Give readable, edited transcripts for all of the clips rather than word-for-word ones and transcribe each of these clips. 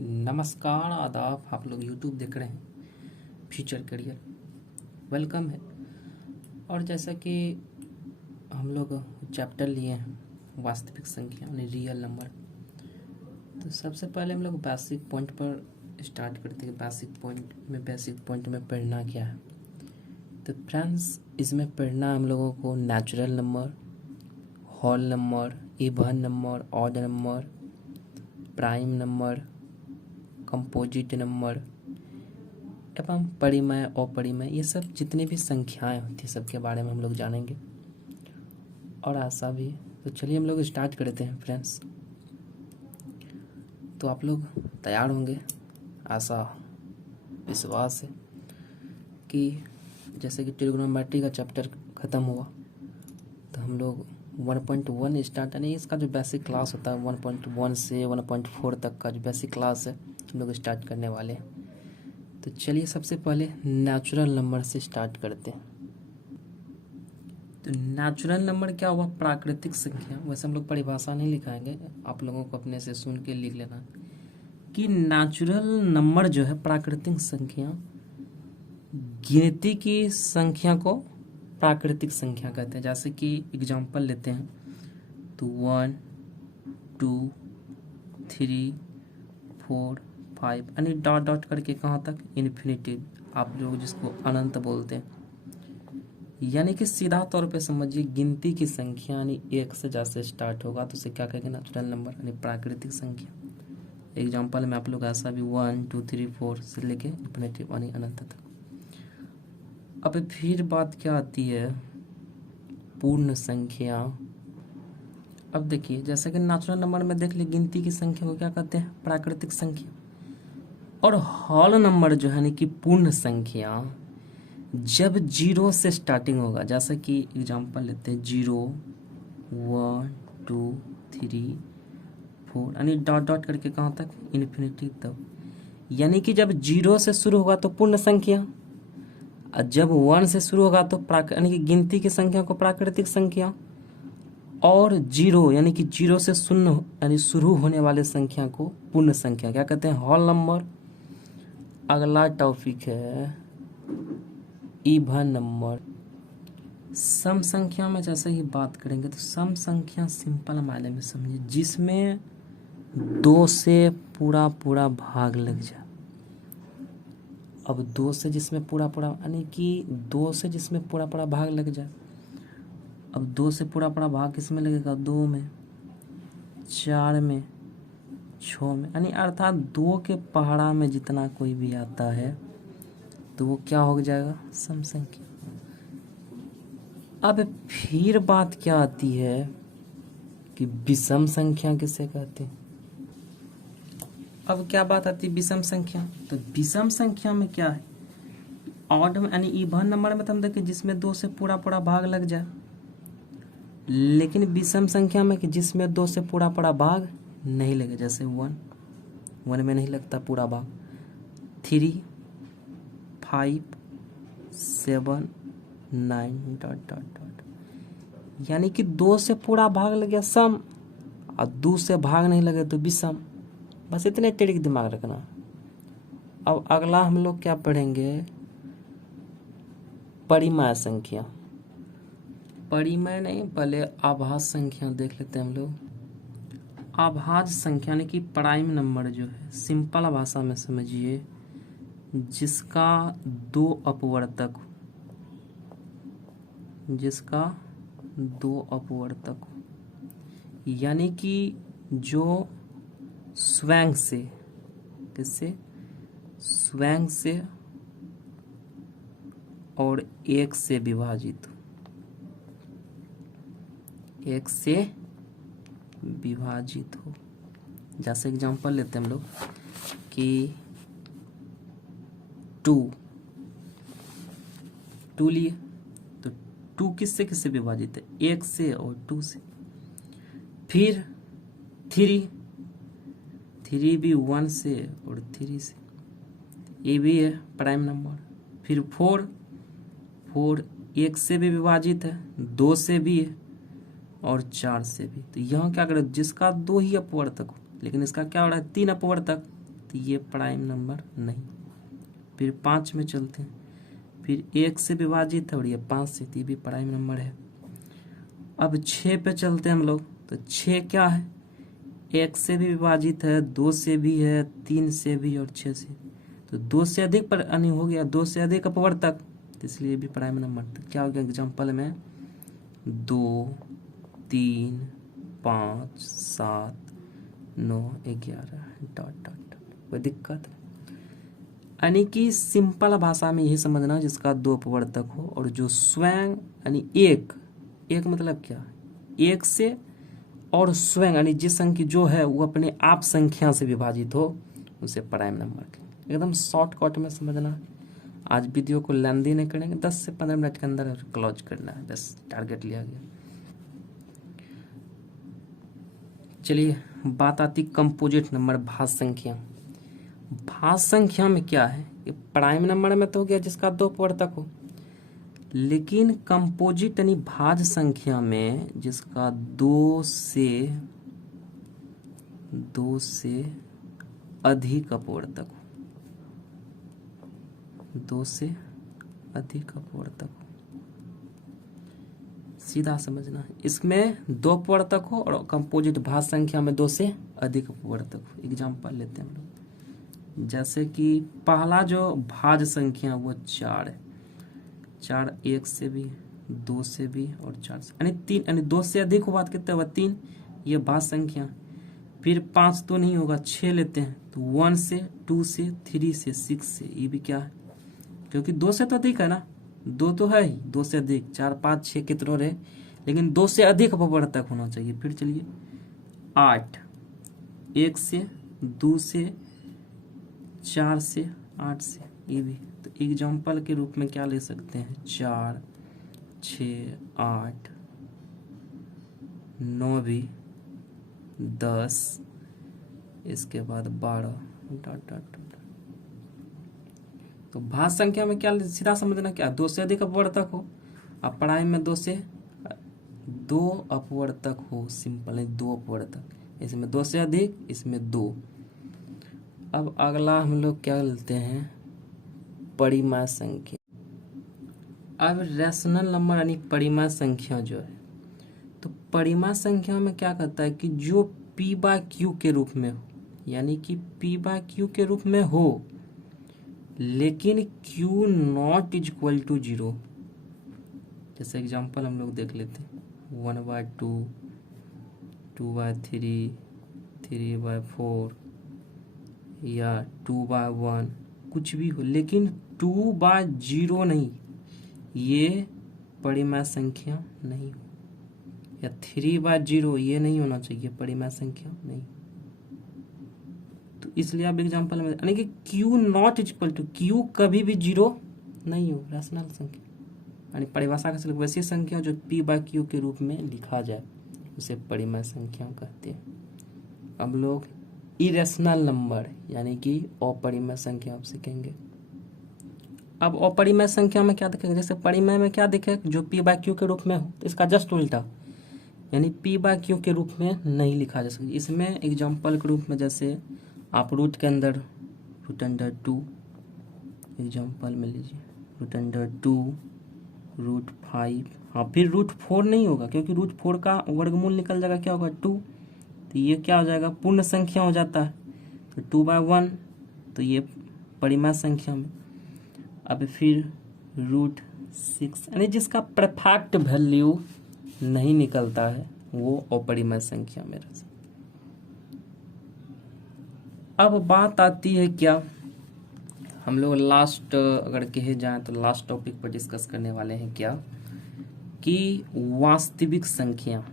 नमस्कार आदाब, आप लोग यूट्यूब देख रहे हैं फ्यूचर करियर, वेलकम है। और जैसा कि हम लोग चैप्टर लिए हैं वास्तविक संख्या यानी रियल नंबर, तो सबसे पहले हम लोग बेसिक पॉइंट पर स्टार्ट करते हैं। बेसिक पॉइंट में पढ़ना क्या है। तो फ्रेंड्स, इसमें पढ़ना हम लोगों को natural number, whole number, even number, odd number, prime number, composite number एवं परिमेय, अपरिमेय, ये सब जितनी भी संख्याएं होती हैं सबके बारे में हम लोग जानेंगे और आशा भी। तो चलिए हम लोग स्टार्ट करते हैं फ्रेंड्स। तो आप लोग तैयार होंगे, आशा विश्वास है कि जैसे कि ट्रिग्नोमेट्री का चैप्टर ख़त्म हुआ तो हम लोग 1.1 स्टार्ट, यानी इसका जो बेसिक क्लास होता है 1.1 से 1.4 तक का जो बेसिक क्लास है हम लोग स्टार्ट करने वाले हैं। तो चलिए सबसे पहले नेचुरल नंबर से स्टार्ट करते हैं। तो नेचुरल नंबर क्या हुआ? प्राकृतिक संख्या। वैसे हम लोग परिभाषा नहीं लिखाएंगे, आप लोगों को अपने से सुन के लिख लेना कि नेचुरल नंबर जो है प्राकृतिक संख्या, गिनती की संख्या को प्राकृतिक संख्या कहते हैं। जैसे कि एग्जांपल लेते हैं तो 1, 2, 3, 4, 5 यानी डॉट डॉट करके कहाँ तक? इन्फिनिटी, आप लोग जिसको अनंत बोलते हैं। यानी कि सीधा तौर पे समझिए, गिनती की संख्या यानी 1 से जैसे स्टार्ट होगा तो उसे क्या कहेंगे? नेचुरल नंबर यानी प्राकृतिक संख्या। एग्जाम्पल में आप लोग ऐसा भी 1, 2, 3, 4 से लेके इन्फिनिटी यानी अनंत तक। अब फिर बात क्या आती है? पूर्ण संख्या। अब देखिए, जैसे कि नेचुरल नंबर में देख ली, गिनती की संख्या को क्या कहते हैं? प्राकृतिक संख्या। और होल नंबर जो है यानी कि पूर्ण संख्या, जब 0 से स्टार्टिंग होगा, जैसे कि एग्जांपल लेते हैं 0, 1, 2, 3, 4 यानी डॉट डॉट करके कहाँ तक? इन्फिनिटी तक। यानी कि जब 0 से शुरू होगा तो पूर्ण संख्या, और जब 1 से शुरू होगा तो यानी कि गिनती की संख्या को प्राकृतिक संख्या, और 0 यानी कि 0 से शून्य यानी शुरू होने वाले संख्या को पूर्ण संख्या क्या कहते हैं? Whole number. अगला टॉपिक है इवन नंबर। सम संख्या में जैसे ही बात करेंगे तो सम संख्या सिंपल मायने में समझिए, जिसमें 2 से पूरा भाग लग जाए। अब 2 से जिसमें पूरा यानी कि 2 से जिसमें पूरा भाग लग जाए। अब 2 से पूरा भाग किसमें लगेगा? 2 में, 4 में, 6 में, यानी अर्थात 2 के पहाड़ा में जितना कोई भी आता है तो वो क्या हो जाएगा? सम संख्या। अब फिर बात क्या आती है कि विषम संख्या किसे कहते हैं? अब क्या बात आती है? विषम संख्या। तो विषम संख्या में क्या है? ऑड यानी इवन नंबर में तो हम देखिए जिसमें 2 से पूरा भाग लग जाए, लेकिन विषम संख्या में कि जिसमें 2 से पूरा भाग नहीं लगे। जैसे 1 में नहीं लगता पूरा भाग, 3, 5, 7, 9 डॉट डॉट डॉट। यानी कि 2 से पूरा भाग लग गया सम, और 2 से भाग नहीं लगे तो विषम। बस इतने ट्रिक दिमाग रखना। अब अगला हम लोग क्या पढ़ेंगे? परिमेय संख्या। परिमेय नहीं, पहले आभाज्य संख्या देख लेते हैं हम लोग। आभाज्य संख्या यानी कि प्राइम नंबर जो है, सिंपल भाषा में समझिए, जिसका 2 अपवर्तक यानी कि जो स्वयं से, किससे? स्वयं से और 1 से विभाजित हो, 1 से विभाजित हो। जैसे एग्जांपल लेते हैं हम लोग कि 2 लिए तो 2 किससे विभाजित है? 1 से और 2 से। फिर 3 भी 1 से और 3 से, ये भी है प्राइम नंबर। फिर 4 1 से भी विभाजित है, 2 से भी है और 4 से भी। तो यहाँ क्या करें? जिसका 2 ही अपवर्तक हो, लेकिन इसका क्या हो रहा है? 3 अपवर्तक, तो ये प्राइम नंबर नहीं। फिर 5 में चलते हैं, फिर 1 से विभाजित है और ये 5 से, तो ये भी प्राइम नंबर है। अब 6 पे चलते हैं हम लोग, तो 6 क्या है, 1 से भी विभाजित है, 2 से भी है, 3 से भी और 6 से, तो 2 से अधिक पर यानी हो गया 2 से अधिक अपवर्तक, तो इसलिए भी प्राइम नंबर। तो क्या हो गया एग्जाम्पल में 2, 3, 5, 7, 9, 11 डॉट डॉट डॉट। कोई दिक्कत, यानी कि सिंपल भाषा में यही समझना जिसका 2 अपवर्तक हो और जो स्वयं यानी एक मतलब क्या, एक से और स्वयं यानी जिस अंक जो है वो अपने आप संख्या से विभाजित हो उसे प्राइम नंबर के। एकदम शॉर्टकट में समझना। आज वीडियो को लेंदी नहीं करेंगे, 10 से 15 मिनट के अंदर क्लोज करना है, बस टारगेट लिया गया। चलिए बात आती कंपोजिट नंबर, भाज्य संख्या। भाज्य संख्या में क्या है, ये प्राइम नंबर में तो हो गया जिसका 2 अपवर्तक हो, लेकिन कंपोजिट यानी भाज्य संख्या में जिसका 2 से अधिक अपवर्तक हो, 2 से अधिक अपवर्तक हो, सीधा समझना है। इसमें 2 अपवर्तक हो और कंपोजिट भाज्य संख्या में 2 से अधिक अपवर्तक हो। एग्जाम्पल लेते हैं हम लोग, जैसे कि पहला जो भाज्य संख्या वो 4 है, 4 1 से भी, 2 से भी और 4 से, यानी 3 यानी 2 से अधिक हो बात कितना हुआ 3, ये भाज्य संख्या। फिर 5 तो नहीं होगा, 6 लेते हैं, तो 1 से, 2 से, 3 से, 6 से, ये भी क्या है, क्योंकि 2 से तो अधिक है ना, 2 तो है ही, 2 से अधिक, 4 5 6 कितनों रहे, लेकिन 2 से अधिक अपवर्तक होना चाहिए। फिर चलिए 8, 1 से, 2 से, 4 से, 8 से, ये भी। तो एग्जाम्पल के रूप में क्या ले सकते हैं, 4, 6, 8, 9 भी, 10, इसके बाद 12 डॉट डॉट डॉट। तो भाज्य संख्या में क्या सीधा समझना, क्या 2 से अधिक अपवर्तक हो, अब प्राइम में 2 से 2 अपवर्तक हो, सिंपल है 2 अपवर्तक, इसमें 2 से अधिक, इसमें 2। अब अगला हम लोग क्या लेते हैं, परिमेय संख्या। अब रैशनल नंबर यानी परिमेय संख्या जो है, तो परिमेय संख्या में क्या कहता है कि जो p/q के रूप में हो, यानी कि p/q के रूप में हो लेकिन q not is equal to 0। जैसे एग्जांपल हम लोग देख लेते हैं, 1/2, 2/3, 3/4 या 2/1, कुछ भी हो, लेकिन 2/0 नहीं, ये परिमेय संख्या नहीं हो, या 3/0 ये नहीं होना चाहिए, परिमेय संख्या नहीं। तो इसलिए आप एग्जांपल में यानी कि q not equal to, q कभी भी 0 नहीं हो, रैशनल संख्या यानी परिभाषा का वैसी संख्या जो p/q के रूप में लिखा जाए उसे परिमेय संख्या कहते हैं। अब लोग इरेशनल नंबर यानी कि अपरिमेय संख्या आप सीखेंगे। अब अपरिमेय संख्या में क्या दिखेगा, जैसे परिमेय में क्या दिखेगा, जो p/q के रूप में हो, तो इसका जस्ट उल्टा यानी p/q के रूप में नहीं लिखा जा सकता। इसमें एग्जांपल के रूप में जैसे आप रूट के अंदर √2 एग्जांपल में लीजिए, √2, √5, हाँ फिर √4 नहीं होगा क्योंकि √4 का वर्गमूल निकल जाएगा, क्या होगा 2, तो ये क्या हो जाएगा, पूर्ण संख्या हो जाता है, तो 2/1, तो ये परिमेय संख्या में। अब फिर √6 यानी जिसका परफेक्ट वैल्यू नहीं निकलता है वो अपरिमेय संख्या में रह सकता। अब बात आती है क्या, हम लोग लास्ट अगर कहे जाएं तो लास्ट टॉपिक पर डिस्कस करने वाले हैं क्या, कि वास्तविक संख्या।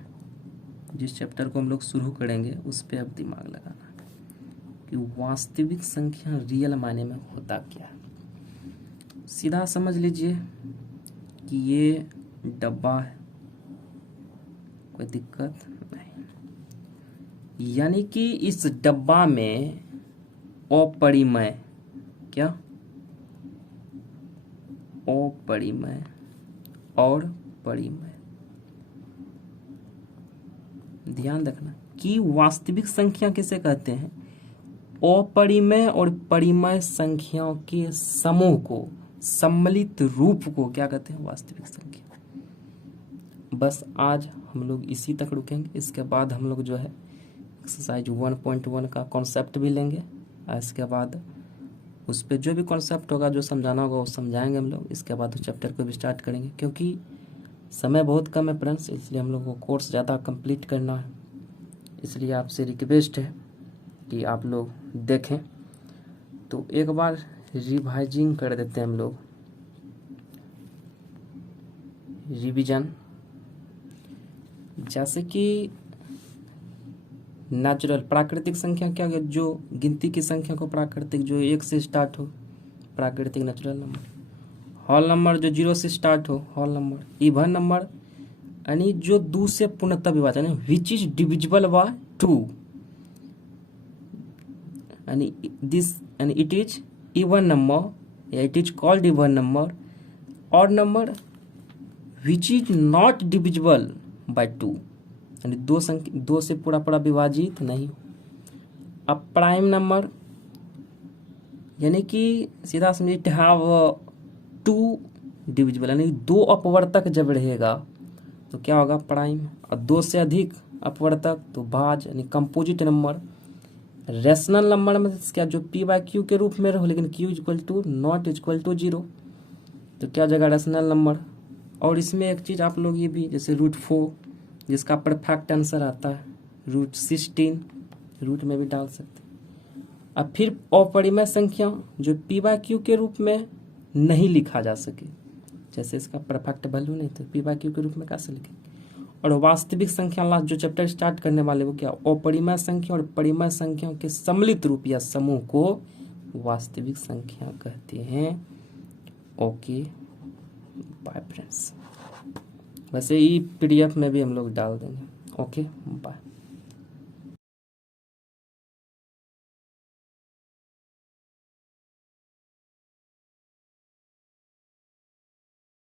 जिस चैप्टर को हम लोग शुरू करेंगे उस पर अब दिमाग लगाना कि वास्तविक संख्या रियल मायने में होता क्या है। सीधा समझ लीजिए कि ये डब्बा है, कोई दिक्कत नहीं, यानी कि इस डब्बा में अपरिमेय, क्या अपरिमेय और परिमेय, ध्यान रखना कि वास्तविक संख्या किसे कहते हैं, अपरिमेय और परिमेय संख्याओं के समूह को, सम्मिलित रूप को क्या कहते हैं? वास्तविक संख्या। बस आज हम लोग इसी तक रुकेंगे। इसके बाद हम लोग जो है एक्सरसाइज 1.1 का कॉन्सेप्ट भी लेंगे और इसके बाद उस पर जो भी कॉन्सेप्ट होगा, जो समझाना होगा वो समझाएंगे हम लोग। इसके बाद उस चैप्टर को भी स्टार्ट करेंगे, क्योंकि समय बहुत कम है फ्रेंड्स, इसलिए हम लोग को कोर्स ज़्यादा कंप्लीट करना है। इसलिए आपसे रिक्वेस्ट है कि आप लोग देखें। तो एक बार रिवाइजिंग कर देते हैं हम लोग, रिवीजन। जैसे कि नेचुरल, प्राकृतिक संख्या क्या है? जो गिनती की संख्या को प्राकृतिक, जो 1 से स्टार्ट हो, प्राकृतिक नेचुरल नंबर। होल नंबर जो 0 से स्टार्ट हो, होल नंबर। इवन नंबर यानी जो 2 से पूर्णतः विभाजन है, विच इज डिविजिबल बाय 2, यानी दिस, यानी इट इज इवन नंबर या it is called even number. Odd number which is not divisible by 2, यानी 2 से पूरा विभाजित नहीं। अब प्राइम नंबर यानी कि सीधा समझिए इट हैव 2 डिविजिबल, यानी 2 अपवर्तक जब रहेगा तो क्या होगा? प्राइम। और 2 से अधिक अपवर्तक तो भाज्य, यानी कंपोजिट नंबर। रेशनल नंबर में क्या? जो p/q के रूप में रहो लेकिन q = 0, तो क्या जगह? Rational number. और इसमें एक चीज़ आप लोग ये भी, जैसे √4 जिसका परफेक्ट आंसर आता है, √16 रूट में भी डाल सकते हैं। अब फिर अपरिमेय संख्या जो p/q के रूप में नहीं लिखा जा सके, जैसे इसका परफेक्ट वैल्यू नहीं, तो p/q के रूप में कैसे लिखेंगे? और वास्तविक संख्या, लास्ट जो चैप्टर स्टार्ट करने वाले वो क्या? अपरिमेय संख्या और परिमेय संख्याओं के सम्मिलित रूप या समूह को वास्तविक संख्या कहते हैं। Okay, bye friends. वैसे ही PDF में भी हम लोग डाल देंगे। Okay, bye.